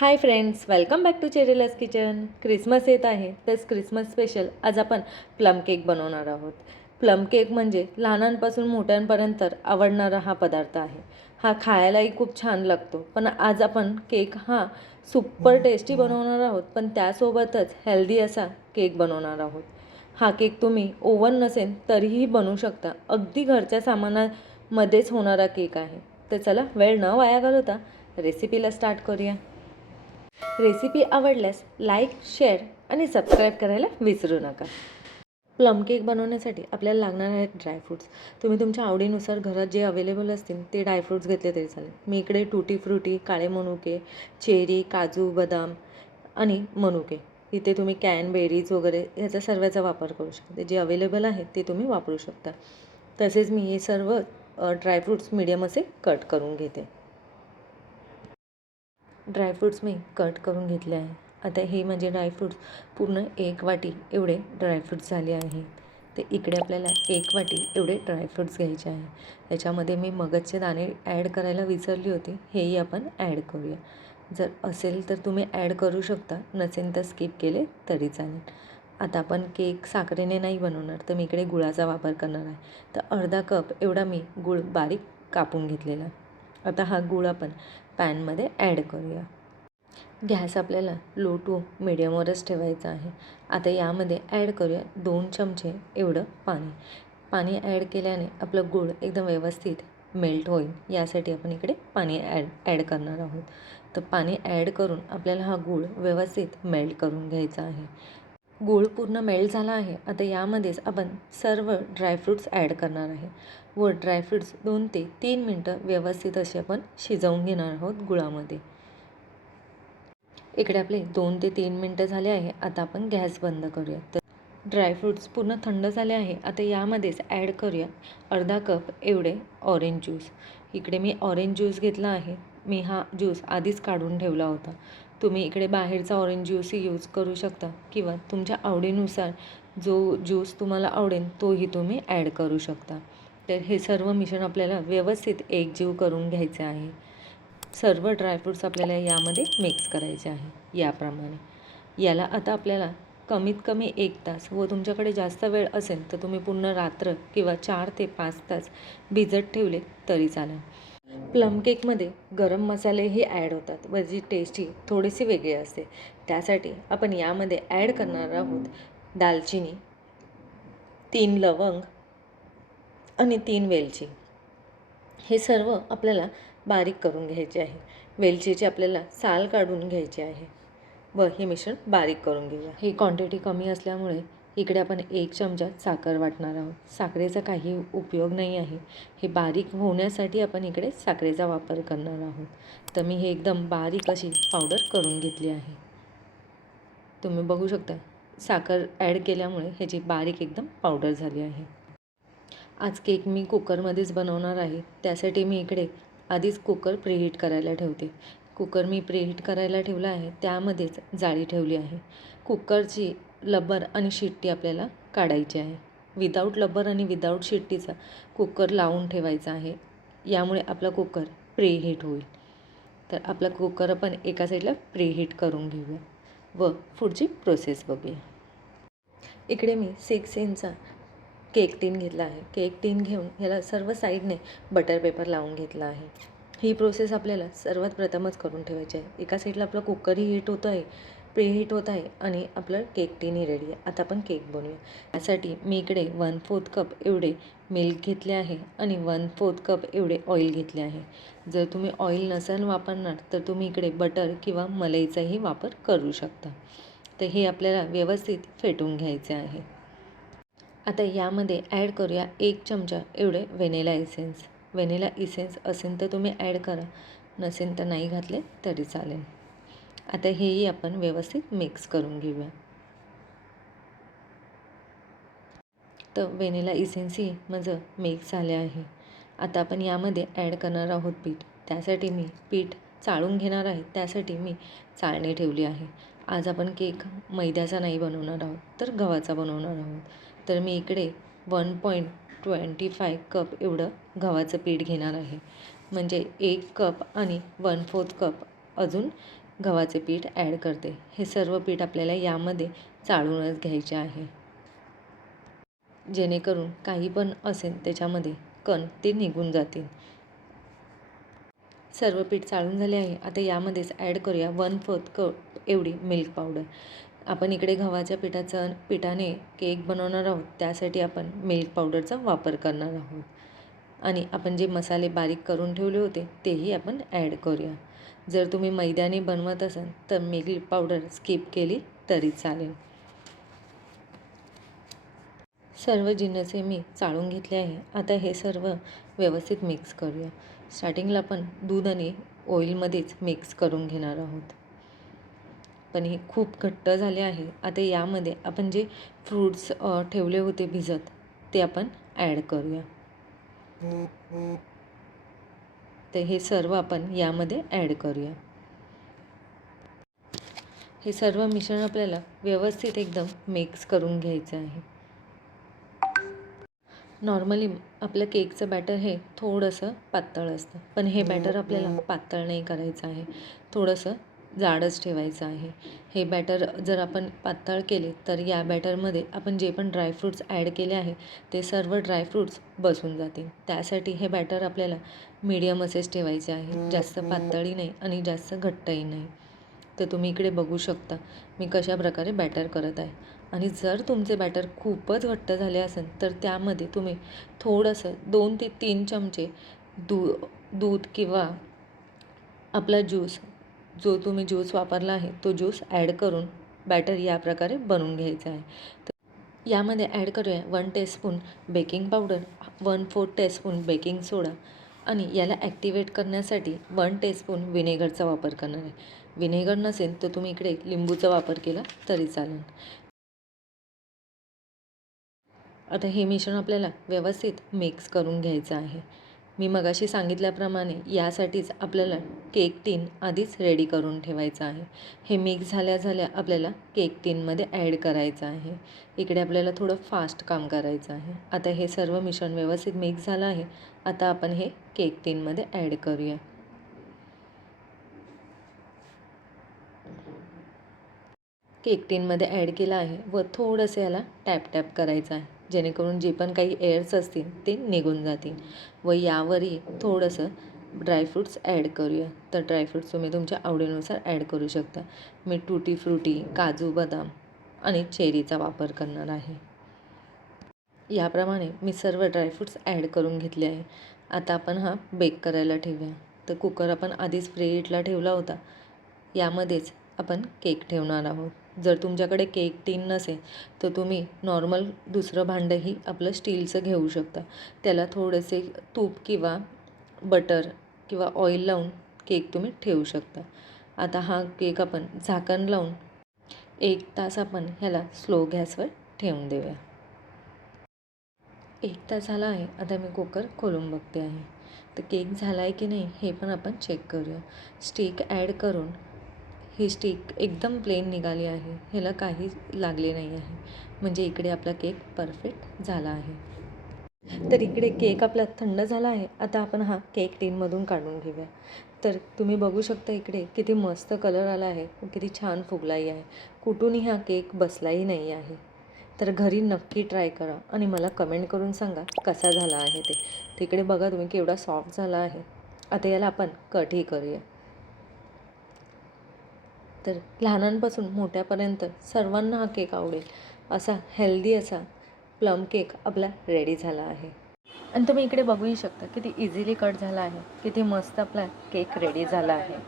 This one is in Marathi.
High friends, welcome back to चेरीलाज किचन. क्रिसमस येत आहे, तेच क्रिसमस स्पेशल आज आपण प्लम केक बनवणार आहोत. प्लम केक म्हणजे लहानांपासून मोठ्यांपर्यंत आवडणारा हा पदार्थ आहे. हा खायलाही खूप छान लागतो. पण आज आपण केक हा सुपर टेस्टी बनवणार आहोत, पण त्यासोबतच हेल्दी असा केक बनवणार आहोत. हा केक तुम्ही ओव्हन नसेल तरीही बनवू शकता. अगदी घरच्या सामानामध्येच होणारा केक आहे. तर चला वेळ न वाया घालवता रेसिपीला स्टार्ट करूया. रेसिपी आवडल्यास लाईक, शेअर आणि सबस्क्राईब करायला विसरू नका. प्लम केक बनवण्यासाठी आपल्याला लागणार आहेत ड्रायफ्रूट्स. तुम्ही तुमच्या आवडीनुसार घरात जे अवेलेबल असतील ते ड्रायफ्रूट्स घेतले तरी चालेल. मी इकडे टूटी फ्रुटी, काळे मनुके, चेरी, काजू, बदाम आणि मनुके, इथे तुम्ही कॅनबेरीज वगैरे ह्याचा सर्वांचा वापर करू शकता. जे अवेलेबल आहे ते तुम्ही वापरू शकता. तसेच मी हे सर्व ड्रायफ्रूट्स मीडियम असे कट करून घेते. ड्रायफ्रूट्स मी कट करून घेतले आहे. आता हे माझे ड्रायफ्रूट्स पूर्ण 1 वाटी एवढे ड्रायफ्रूट्स झाले आहे. ते इकडे आपल्याला 1 वाटी एवढे ड्रायफ्रूट्स घ्यायचे आहे. याच्यामध्ये मी मगजचे दाणे ॲड करायला विसरली होती, हेही आपण ॲड करूया. जर असेल तर तुम्ही ॲड करू शकता, नसेल तर स्किप केले तरी चालेल. आता आपण केक साखरेने नाही बनवणार, तर मी इकडे गुळाचा वापर करणार आहे. तर अर्धा कप एवढा मी गूळ बारीक कापून घेतलेला. आता हा गूळ आपण पॅनमध्ये ॲड करूया. गॅस आपल्याला लो टू मिडियमवरच ठेवायचा आहे. आता यामध्ये ॲड करूया 2 चमचे एवढं पाणी. पाणी ॲड केल्याने आपलं गूळ एकदम व्यवस्थित मेल्ट होईल, यासाठी आपण इकडे पाणी ॲड करणार आहोत. तर पाणी ॲड करून आपल्याला हा गूळ व्यवस्थित मेल्ट करून घ्यायचा आहे. गूळ पूर्ण मेल्ट झाला आहे. आता यामध्येच आपण सर्व ड्रायफ्रूट्स ॲड करणार आहे व ड्रायफ्रूट्स 2 ते 3 मिनटं व्यवस्थित असे आपण शिजवून घेणार आहोत गुळामध्ये. इकडे आपले 2 ते 3 मिनटं झाले आहे. आता आपण गॅस बंद करूया. तर ड्रायफ्रूट्स पूर्ण थंड झाले आहे. आता यामध्येच ॲड करूया अर्धा कप एवढे ऑरेंज ज्यूस. इकडे मी ऑरेंज ज्यूस घेतला आहे. मी हा ज्यूस आधीच काढून ठेवला होता. तुम्ही इकडे बाहेरचा ऑरेंज ज्यूसही यूज करू शकता किंवा तुमच्या आवडीनुसार जो ज्यूस तुम्हाला आवडेल तोही तुम्ही ॲड करू शकता. तर हे सर्व मिश्रण आपल्याला व्यवस्थित एकजीव करून घ्यायचे आहे. सर्व ड्रायफ्रूट्स आपल्याला यामध्ये मिक्स करायचे आहे याप्रमाणे. याला आता आपल्याला कमीत कमी 1 तास व तुमच्याकडे जास्त वेळ असेल तर तुम्ही पूर्ण रात्र किंवा 4 ते 5 तास भिजत ठेवले तरी चालेल. प्लम केकमध्ये गरम मसालेही ॲड होतात व जी टेस्टी थोडीशी वेगळी असते. त्यासाठी आपण यामध्ये ॲड करणार आहोत दालचिनी, 3 लवंग आणि 3 वेलची. हे सर्व आपल्याला बारीक करून घ्यायचे आहे. वेलचीची आपल्याला साल काढून घ्यायची आहे व हे मिश्रण बारीक करून घेऊया. ही क्वांटिटी कमी असल्यामुळे इकडे आपण 1 चमचा साखर वाटणार आहोत. साखरेचा काही उपयोग नाही आहे. हे बारीक होण्यासाठी आपण इकडे साखरेचा वापर करणार आहोत. तर मी हे एकदम बारीक अशी पावडर करून घेतली आहे. तुम्ही बघू शकता साखर ॲड केल्यामुळे ह्याची बारीक एकदम पावडर झाली आहे. आज केक मी कुकरमध्येच बनवणार आहे. त्यासाठी मी इकडे आधीच कुकर प्रीहीट करायला ठेवते. कुकर मी प्रीहीट करायला ठेवला आहे. त्यामध्येच जाळी ठेवली आहे. कुकरची लब्बर आणि शिट्टी आपल्याला काढायची आहे. विदाऊट लब्बर आणि विदाऊट शिट्टीचा कुकर लावून ठेवायचा आहे. यामुळे आपला कुकर प्रीहीट होईल. तर आपला कुकर आपण एका साईडला प्रीहीट करून घेऊया व पुढची प्रोसेस बघूया. इकडे मी 6 इंचचा केक टीन घेतला आहे. केक टीन घेऊन ह्याला सर्व साईडने बटर पेपर लावून घेतला आहे. ही प्रोसेस आपल्याला सर्वात प्रथमच करून ठेवायची आहे. एका साईडला आपलं कुकरही हीट होतं आहे, प्रीहीट होत आहे आणि आपलं केक टीनही रेडी आहे. आता आपण केक बनवूया. यासाठी मी इकडे 1/4 कप एवढे मिल्क घेतले आहे आणि 1/4 कप एवढे ऑइल घेतले आहे. जर तुम्ही ऑइल नसेल वापरणार तर तुम्ही इकडे बटर किंवा मलईचाही वापर करू शकता. तर हे आपल्याला व्यवस्थित फेटून घ्यायचे आहे. आता यामध्ये ॲड करूया 1 चमचा एवढे व्हॅनिला इसेन्स. व्हॅनिला इसेन्स असेल तर तुम्ही ॲड करा, नसेल तर नाही घातले तरी चालेल. आता हेही आपण व्यवस्थित मिक्स करून घेऊया. तर व्हॅनिला इसेन्सही माझं मिक्स झाले आहे. आता आपण यामध्ये ॲड करणार आहोत पीठ. त्यासाठी मी पीठ चाळून घेणार आहे. त्यासाठी मी चाळणी ठेवली आहे. आज आपण केक मैद्याचा नाही बनवणार आहोत, तर गव्हाचा बनवणार आहोत. तर मी इकडे 1.25 कप एवढं गव्हाचं पीठ घेणार आहे. म्हणजे 1 कप आणि 1/4 कप अजून गव्हाचे पीठ ॲड करते. हे सर्व पीठ आपल्याला यामध्ये चाळूनच घ्यायचे आहे, जेणेकरून काही पण असेल त्याच्यामध्ये कण ते निघून जातील. सर्व पीठ चाळून झाले आहे. आता यामध्येच ॲड करूया 1/4 कप एवढी मिल्क पावडर. आपण इकडे गव्हाच्या पिठाने केक बनवणार आहोत, त्यासाठी आपण मिल्क पावडरचा वापर करणार आहोत. आणि आपण जे मसाले बारीक करून ठेवले होते तेही आपण ॲड करूया. जर तुम्ही मैद्याने बनवत असाल तर मिल्क पावडर स्किप केली तरी चालेल. सर्व जिन्नसे मी चाळून घेतले आहे. आता हे सर्व व्यवस्थित मिक्स करूया. स्टार्टिंगला आपण दूध आणि ऑइलमध्येच मिक्स करून घेणार आहोत, पण हे खूप घट्ट झाले आहे. आता यामध्ये आपण जे फ्रूट्स ठेवले होते भिजत ते आपण ॲड करूया. तर हे सर्व आपण यामध्ये ॲड करूया. हे सर्व मिश्रण आपल्याला व्यवस्थित एकदम मिक्स करून घ्यायचं आहे. नॉर्मली आपलं केकचं बॅटर हे थोडंसं पातळ असतं, पण हे बॅटर आपल्याला पातळ नाही करायचं आहे, थोडंसं जाडच ठेवायचं आहे. हे बॅटर जर आपण पातळ केले तर या बॅटरमध्ये आपण जे पण ड्रायफ्रूट्स ॲड केले आहे ते सर्व ड्रायफ्रूट्स बसून जातील. त्यासाठी हे बॅटर आपल्याला मीडियम असेच ठेवायचे आहे, जास्त पातळही नाही आणि जास्त घट्टही नाही. तर तुम्ही इकडे बघू शकता मी कशा प्रकारे बॅटर करत आहे. आणि जर तुमचे बॅटर खूपच घट्ट झाले असेल तर त्यामध्ये तुम्ही थोडंसं 2 ते 3 चमचे दूध किंवा आपला ज्यूस, जो तुम्ही ज्यूस वापरला आहे तो ज्यूस ॲड करून बॅटर या प्रकारे बनवून घ्यायचं आहे. तर यामध्ये ॲड करूया 1 teaspoon baking powder, 1/4 teaspoon baking soda आणि याला ॲक्टिवेट करण्यासाठी 1 टीस्पून व्हिनेगरचा वापर करणार आहे. व्हिनेगर नसेल तर तुम्ही इकडे लिंबूचा वापर केला तरी चालेल. आता हे मिश्रण आपल्याला व्यवस्थित मिक्स करून घ्यायचं आहे. मी मगाशी सांगितल्याप्रमाणे यासाठीच आपल्याला केक टीन आधीच रेडी करून ठेवायचं आहे. हे मिक्स झाल्या आपल्याला केक टीनमध्ये ॲड करायचं आहे. इकडे आपल्याला थोडं फास्ट काम करायचं आहे. आता हे सर्व मिश्रण व्यवस्थित मिक्स झालं आहे. आता आपण हे केक टीनमध्ये ॲड करूया. केक टीनमध्ये ॲड केलं आहे व थोडंसं याला टॅप करायचं आहे, जेणेकरून जे पण काही एअर्स असतील ते निघून जातील. व यावरही थोडंसं ड्रायफ्रूट्स ॲड करूया. तर ड्रायफ्रूट्स तुम्ही तुमच्या आवडीनुसार ॲड करू शकता. मी टूटी फ्रुटी, काजू बदाम आणि चेरीचा वापर करणार आहे. याप्रमाणे मी सर्व ड्रायफ्रूट्स ॲड करून घेतले आहे. आता आपण हा बेक करायला ठेवूया. तर कुकर आपण आधीच प्रीहीटला ठेवला होता, यामध्येच आपण केक ठेवणार आहोत. जर तुमच्याकडे केक टीन नसेल तर तुम्ही नॉर्मल दुसरं भांडंही आपलं स्टीलचं घेऊ शकता. त्याला थोडेसे तूप किंवा बटर किंवा ऑइल लावून केक तुम्ही ठेवू शकता. आता हा केक आपण झाकण लावून 1 तास आपण ह्याला स्लो गॅसवर ठेवून देऊया. 1 तास झाला आहे. आता मी कुकर खोलून बघते आहे. तर केक झाला आहे की नाही हे पण आपण चेक करूया. स्टिक ॲड करून ही स्टिक एकदम प्लेन निघाली आहे, ह्याला काही लागले नाही आहे, म्हणजे इकडे आपला केक परफेक्ट झाला आहे. तर इकडे केक आपला थंड झाला आहे. आता आपण हा केक टीनमधून काढून घेऊया. तर तुम्ही बघू शकता इकडे किती मस्त कलर आला आहे, किती छान फुगलाही आहे, कुठूनही हा केक बसलाही नाही आहे. तर घरी नक्की ट्राय करा आणि मला कमेंट करून सांगा कसा झाला आहे ते. तिकडे बघा तुम्ही केवढा सॉफ्ट झाला आहे. आता याला आपण कटही करूया. तर लहानांपासून मोठ्यापर्यंत सर्वांना हा केक आवडेल असा हेल्दी असा प्लम केक आपला रेडी झाला आहे. आणि तुम्ही इकडे बघूही शकता किती इझिली कट झाला आहे, किती मस्त आपला केक रेडी झाला आहे.